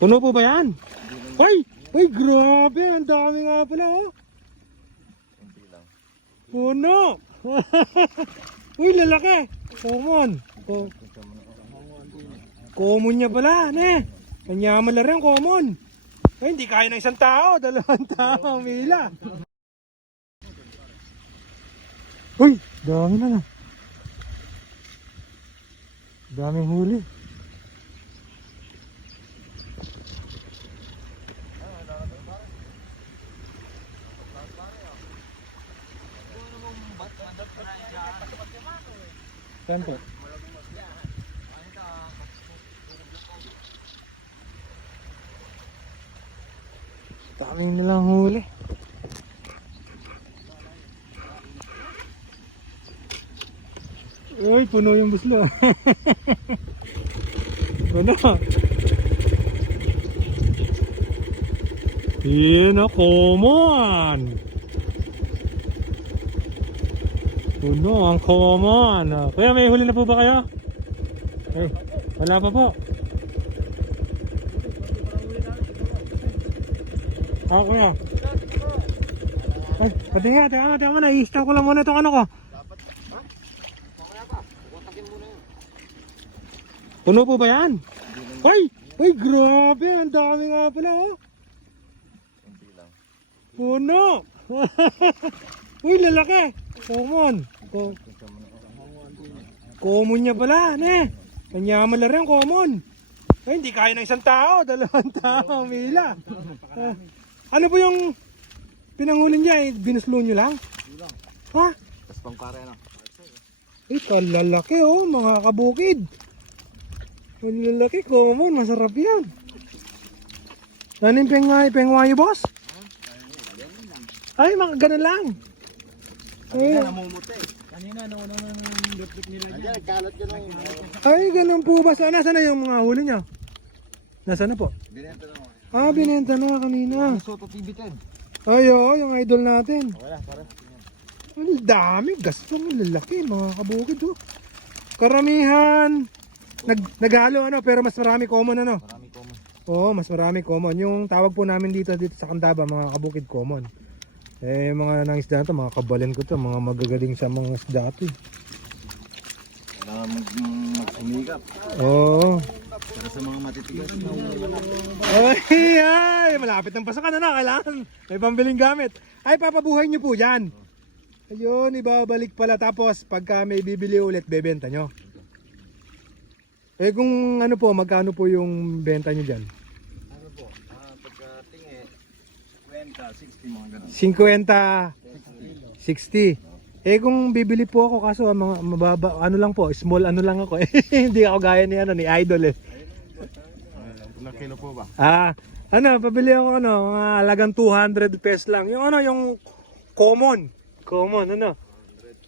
Puno po ba yan? Ay! Ay, grabe! Ang dami nga pala, oh. Puno! Uy, lalaki! Common! Co- common niya pala, ne? Kanyaman na rin, common. Ay, hindi kaya ng isang tao. Dalawang tao ang mila. Uy, dami na na. Daming huli. Saan po? Daming nilang huli. Uy, puno yung buslo. puno. Yan o, common. Puno ang common. Kuya, may huli na po ba kayo? Eh, wala pa po. Ah, kuya. Ay, pati nga, teka teka muna. I-scan ko lang muna itong ano ko. Puno po ba yan? Ay! Ay, grabe! Ang dami nga pala, oh. Puno! Uy, lalaki! Common! Co- common niya pala, ne? Kanyaman na rin, common. Ay, hindi kaya ng isang tao. Dalawang tao mila. Ah, ano po yung pinanghuli niya? Eh, binuslo niyo lang? Ha? Tapos pangkara na. Eh, kalalaki oh, mga kabukid. Ang lalaki, common, masarap yan. Nanin pengway, pengway boss? Ay, mga ganun lang. Ay, namumuti. Kanina, nung nung lupit nila dyan. Ayan, kalat yun ang... ay, ganun po ba? Saan, nasaan na yung mga huli niya? Nasaan na po? Binenta na. Ah, binenta na kanina. Soto TV10. Ay, oo, yung idol natin. Wala, pare. Ang dami, gasto ng lalaki, mga kabukid oh. Karamihan, nag, naghalo ano, pero mas marami common ano. Marami common. Oo, mas marami common. Yung tawag po namin dito dito sa Kandaba, mga kabukid common. Eh, mga nang isda to, mga kabalin ko to, mga magagaling sa mga isda to. eh. Kailangan mag magsumikap. Oo. Para sa mga matitigas. Ay, ay, malapit ng pasakan ano, kailangan may pambiling gamit. Ay, papabuhay nyo po yan. Ayun, ibabalik pala tapos pagka may bibili ulit, bebenta nyo. Eh kung ano po, magkano po yung benta nyo dyan? Ano po? Ah, pagkating eh, 50, 60 mga ganun. 50, 60. Eh kung bibili po ako kaso ah, mga mababa, ano lang po, small ano lang ako. Hindi ako gaya ni ano ni Idol eh. Ilang kilo po ba? Ah, ano, pabili ako ano, mga halagang 200 pesos lang. Yung ano, yung common. Common, ano.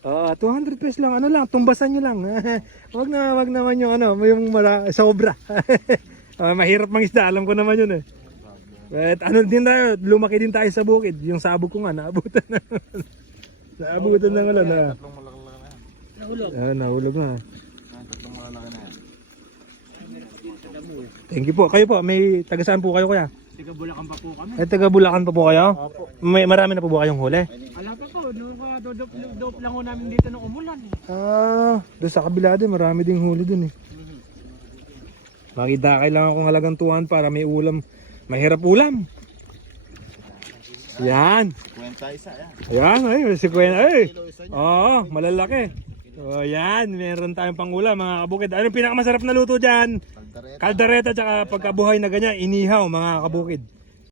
Ah, 200 pesos lang, ano lang, tumbasan nyo lang. wag na, wag naman yung ano, yung mara, sobra. Ah, mahirap mangisda, alam ko naman yun eh. At ano din tayo, lumaki din tayo sa bukid. Yung sabog ko nga, naabutan na. naabutan na nga lang. Na, Tatlong malaking na yan. ah, nahulog na. Ah, Tatlong malalaki na yan. Thank you po. Kayo po, may taga saan po kayo kuya? Tiga Bulacan pa po kami. Eh, taga Bulacan pa po kayo? Opo. May marami na po ba kayong huli? Wala pa po, nung uh, dodop lang ho namin dito nung umulan eh. Ah, doon sa kabila din, marami ding huli dun eh. Makita kailangan kong halagang tuwan para may ulam. Mahirap ulam. Yan. Kwenta isa yan. Ayan, ay, si Kuya, ay. Oo, malalaki. So, yan, meron tayong pangulam mga kabukid. Ano yung pinakamasarap na luto dyan? Kaldareta. Kaldereta tsaka pagkabuhay na ganyan, inihaw mga kabukid.